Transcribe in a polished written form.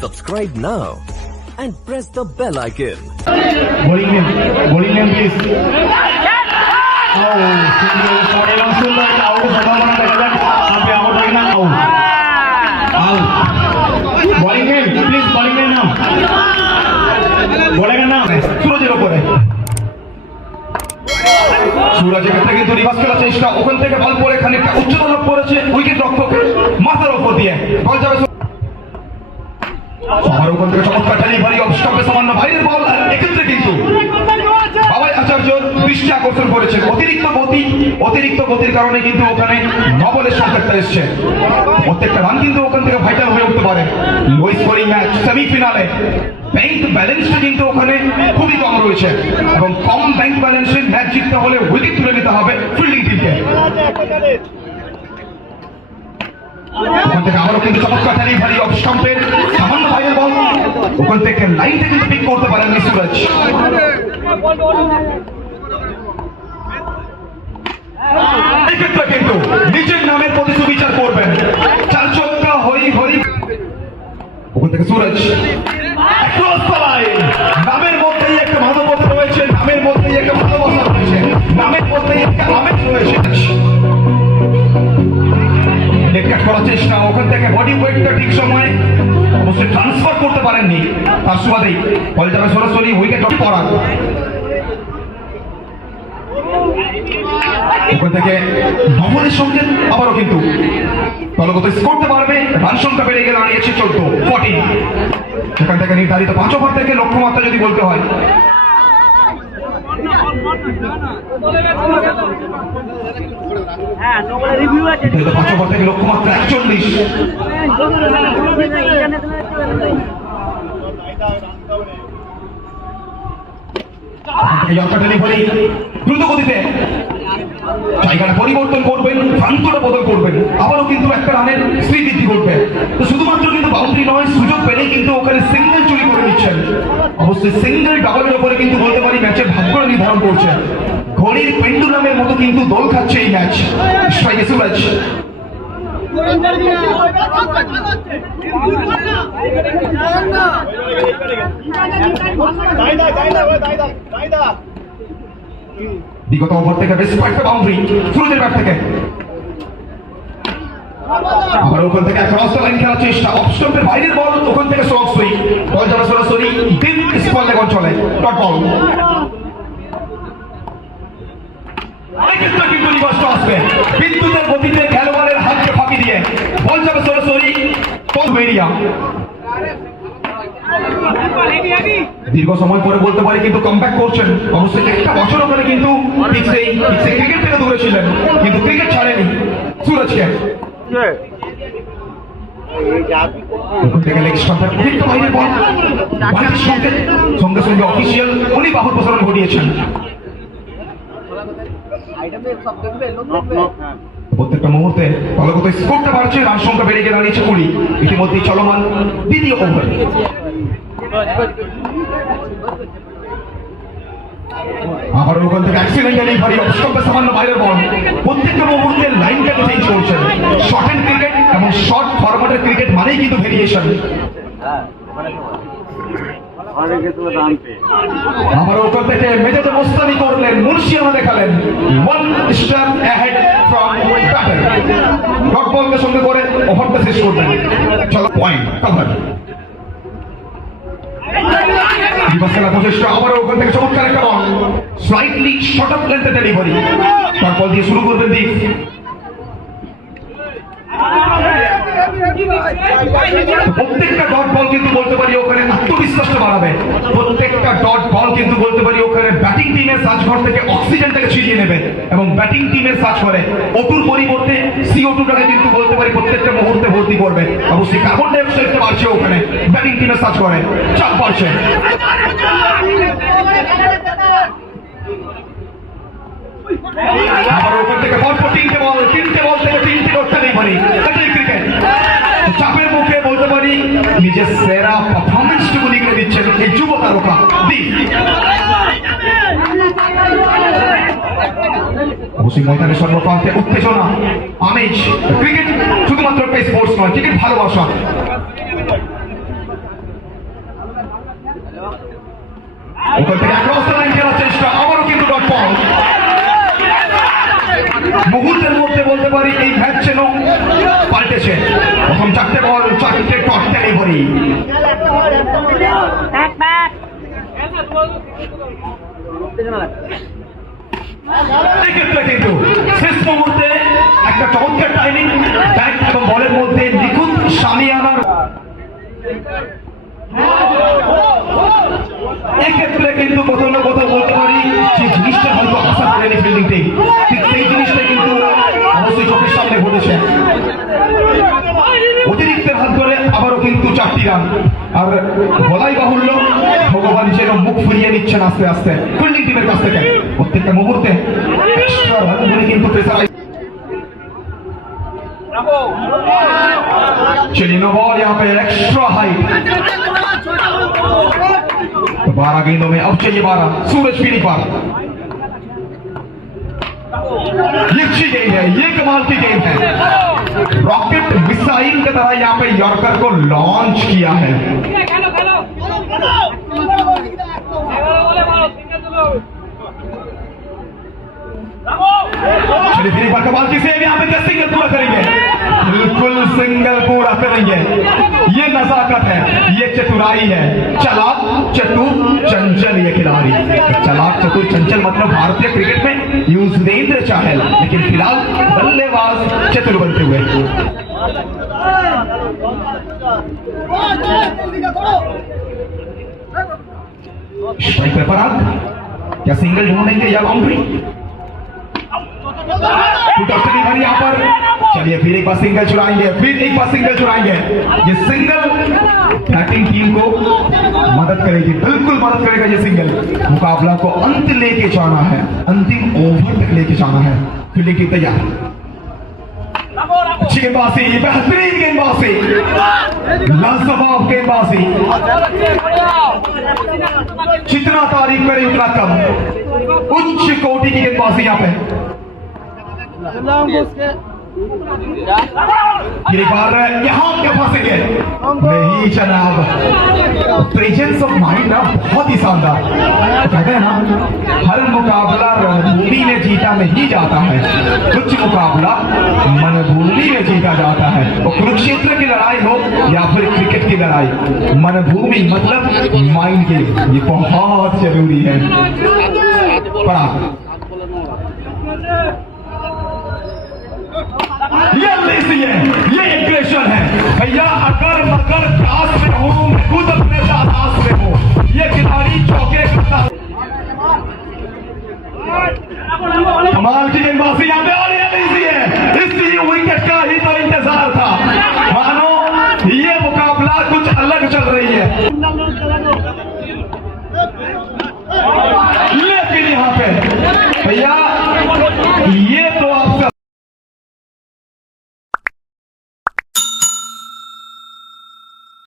Subscribe now and press the bell icon. Bowling name please. Bowling name please, bowling name now. Bowling name now. সুরজের উপরে। সুরজ এখান থেকে কিন্তু reverse করার চেষ্টা, ওখান থেকে বল পড়ে খানিকটা উচ্চতা পড়েছে উইকেট রক্ষকের মাথার উপর দিয়ে বল যাবে। সবার ওখান থেকে চমৎকার ডেলিভারি অফ স্টম্পে সামান্য বাইরের বল, আর এক্ষেত্রে কিন্তু বাবাই আচার্য দৃষ্টি আকর্ষণ করেছেন। অতিরিক্ত গতির কারণে কিন্তু ওখানে নবলের সংকেতটা এসছে। প্রত্যেকটা রান কিন্তু ওখান থেকে ভাইটাল হয়ে উঠতে পারে। লো স্কোরিং ম্যাচ সেমিফিনালে ব্যাংক ব্যালেন্সটা কিন্তু ওখানে খুবই কম রয়েছে, এবং কম ব্যাংক ব্যালেন্সের ম্যাচ জিততে হলে উইকেট তুলে নিতে হবে ফিল্ডিং টিমকে। ওখান থেকে আবারও কিন্তু চমৎকার ডেলিভারি অফ স্টাম্পের সামান্য বাইরের বল, ওখান থেকে লাইনটা কিন্তু পিক করতে পারেননি সুরজ। এক্ষেত্রে কিন্তু নিজের নামের প্রতি সুবিচার করবেন, চার চক্কা হরি হরি। ওখান থেকে সুরজ নামের মধ্যেই একটা মানবতা রয়েছে, নামের মধ্যেই একটা ভালোবাসা রয়েছে, নামের মধ্যেই একটা আমেজ রয়েছে। করার চেষ্টা, ওখান থেকে বডি ওয়েটটা ঠিক সময়ে অবশ্যই ট্রান্সফার করতে পারেননি, তার সুবাদেই বল যাবে সরাসরি উইকেট পড়া। ওখান থেকে নবলের সঙ্গে আবারও কিন্তু দলগত করতে পারবে, রান সংখ্যা বেড়ে গেলে দাঁড়িয়েছে 14। সেখান থেকে নির্ধারিত 5 ওভার থেকে লক্ষ্যমাত্রা যদি বলতে হয়, পাঁচ ওভার থেকে লক্ষ্যমাত্রা 41। দ্রুত গতিতে জায়গাটা পরিবর্তন করবেন, প্রান্তটা বদল করবেন, আবারও কিন্তু একটা রানের শ্রীবৃদ্ধি করবে। তো শুধুমাত্র কিন্তু বাউন্ডারি নয়, সুযোগ পেলেই কিন্তু ওখানে সিঙ্গেল চুরি করে নিচ্ছেন। অবশ্যই সিঙ্গেল ডাবলের উপরে কিন্তু বলতে পারি ম্যাচের ভাগ্য নির্ধারণ করছে। ঘড়ির পেন্ডুলামের মতো কিন্তু দোল খাচ্ছে এই ম্যাচ। স্ট্রাইকে সুরজ, বিগত ওভার থেকে বেশ কয়েকটা বাউন্ডারি সুরজের ব্যাট থেকে। আবার ওখান থেকে ক্রস লাইন খেলার চেষ্টা, অফ স্টাম্পের বাইরের বল, ওখান থেকে স্ট্রোক সুইং, বল যাবে সরাসরি ডিপ স্কোয়ার লেগ অঞ্চলে ডট বল। কিন্তু রিভার্সটা আসবে বিদ্যুতের গতিতে খেলোয়াড়ের হাতকে ফাঁকি দিয়ে বল যাবে সরাসরি বেরিয়া। দীর্ঘ সময় পরে বলতে পারি কিন্তু কামব্যাক করছেন। অবশ্যই একটা বছর ওখানে কিন্তু ক্রিকেট থেকে দূরে ছিলেন, কিন্তু ক্রিকেট ছাড়েনি সুরজকে। সঙ্গে সঙ্গে অফিসিয়াল উনি বাহুর প্রসারণ ঘটিয়েছেন। প্রত্যেকটা মুহূর্তে দলগত স্কোরটা বাড়ছে, রান সংখ্যা বেড়ে গিয়ে দাঁড়িয়েছে 20। ইতিমধ্যেই চলমান দ্বিতীয় ওভার। আবার ওখান থেকে অ্যাক্সিডেন্ট ডেলিভারি অফ স্টাম্পে সামান্য বাইরের বল, প্রত্যেকটা মুহূর্তে লাইনটাকে চেঞ্জ করছেন। শর্ট হ্যান্ড ক্রিকেট এবং শর্ট ফরম্যাটের ক্রিকেট মানেই কিন্তু ভেরিয়েশন। আবার ওখান থেকে মেজাজে মোস্তানি করলেন, মুর্শিয়ানা দেখালেন। 1 step ahead from batter. Dot বলকে সঙ্গে করে ওভারটা শেষ করবেন। চলো পয়েন্ট কভার। আবার ওখান থেকে চমৎকার একটা বল, স্লাইটলি শর্ট অফ লেন্থে ডেলিভারি, ডট বল দিয়ে শুরু করবেন দীপ। প্রত্যেকটা ডট বল কিন্তু বলতে পারি ওখানে আত্মবিশ্বাসটা বাড়াবে। প্রত্যেকটা ডট বল কিন্তু বলতে পারি ওখানে ব্যাটিং টিমের সাজঘর থেকে অক্সিজেনটাকে ছিনিয়ে নেবে, এবং ব্যাটিং টিমের সাজ করে ওটুর পরিবর্তে CO2টাকে কিন্তু বলতে পারি প্রত্যেকটা মুহূর্তে ভর্তি করবে। অবশ্যই কার্বন ডাই অক্সাইডটা বাড়ছে ওখানে ব্যাটিং টিমের সাজ করে, চাপ বাড়ছে। আবার ওখান থেকে পরপর তিনটে বল থেকে 3টে করতে নেই পারি ক্রিকেট। চাপের মুখে বলতে পারি নিজের সেরা পারফরমেন্সটুকু নিয়ে দিচ্ছেন এই যুব তারকা দীপ। অবশ্যই ময়দানের সর্বপ্রান্তে উত্তেজনা, আমেজ। ক্রিকেট শুধুমাত্র একটা স্পোর্টস নয়, ক্রিকেট ভালোবাসা। ওখান থেকে ক্রস দ্য লাইন খেলার চেষ্টা, আবারও কিন্তু ডট বল। মুহূর্তের মধ্যে বলতে পারি এই ম্যাচ যেন পাল্টেছে। প্রথম 4টে বল 4টে ডট ডেলিভারি। এক্ষেত্রে কিন্তু শেষ মুহূর্তে একটা চমৎকার টাইমিং, ব্যাট এবং বলের মধ্যে নিখুঁত সামিয়ানার। এক্ষেত্রে কিন্তু কোথাও না কোথাও বলতে পারি যে জিনিসটা হয়তো আশা করেনি ফিল্ডিং টিম, ঠিক সেই জিনিসটা কিন্তু অবশ্যই চোখের সামনে ঘটেছে। অতিরিক্তের হাত ধরে আবারও কিন্তু 4টি রান। আর বলাই বাহুল্য, ভগবান যেন মুখ ফিরিয়ে নিচ্ছেন আস্তে আস্তে ফিল্ডিং টিমের কাছ থেকে। প্রত্যেকটা মুহূর্তে এক্সট্রা রান করে কিন্তু প্রেসারাইজ। चलिए नो बॉल यहाँ पे एक्स्ट्रा हाइट। 12 गेंदों में अब चाहिए 12। सूरज पीरी पर ये अच्छी गेंद है, ये कमाल की गेंद है। रॉकेट मिसाइल की तरह यहाँ पे यॉर्कर को लॉन्च किया है। चलिए फिर पर कमाल की सेव, यहाँ पे क्या सिंगल पूरा करेंगे, बिल्कुल सिंगल पूरा करेंगे। ये नजाकत है, ये चतुराई है। चलाक चतुर चंचल ये खिलाड़ी। चलाक चतुर चंचल मतलब भारतीय क्रिकेट में युजवेंद्र चहल, लेकिन फिलहाल बल्लेबाज चतुर बनते हुए। स्ट्राइक पे पराग, क्या सिंगल ढूंढेंगे या बाउंड्री? यहाँ पर चलिए फिर एक बार सिंगल चुराएंगे, फिर एक बार सिंगल चुराएंगे। ये सिंगल बैटिंग टीम को मदद करेगी, बिल्कुल मदद करेगा ये सिंगल। मुकाबला को अंत लेके जाना है, अंतिम ओवर तक लेके जाना है। फील्डिंग की तैयार, अच्छी गेंदबाजी, बेहतरीन गेंदबाजी, लाजवाब गेंदबाजी। जितना तारीफ करे उतना कम, उच्च कोटि की गेंदबाजी यहाँ पे। ये बार यहाँ क्या फंसेंगे? नहीं जनाब, प्रेजेंस ऑफ माइंड ना बहुत ही शानदार। कहते हैं ना, हर मुकाबला रणभूमि में जीता नहीं जाता है, कुछ मुकाबला मनभूमि में जीता जाता है। वो कुरुक्षेत्र की लड़ाई हो या फिर क्रिकेट की लड़ाई, मनभूमि मतलब माइंड गेम, ये बहुत जरूरी है। पढ़ा ये लेसी है, ये एग्रेशन है भैया। अगर मगर क्लास में हो, खुद अपने सादास में हो, ये खिलाड़ी चौके करता। कमाल की गेंदबाजी यहाँ पे, और ये लेसी है, इसलिए विकेट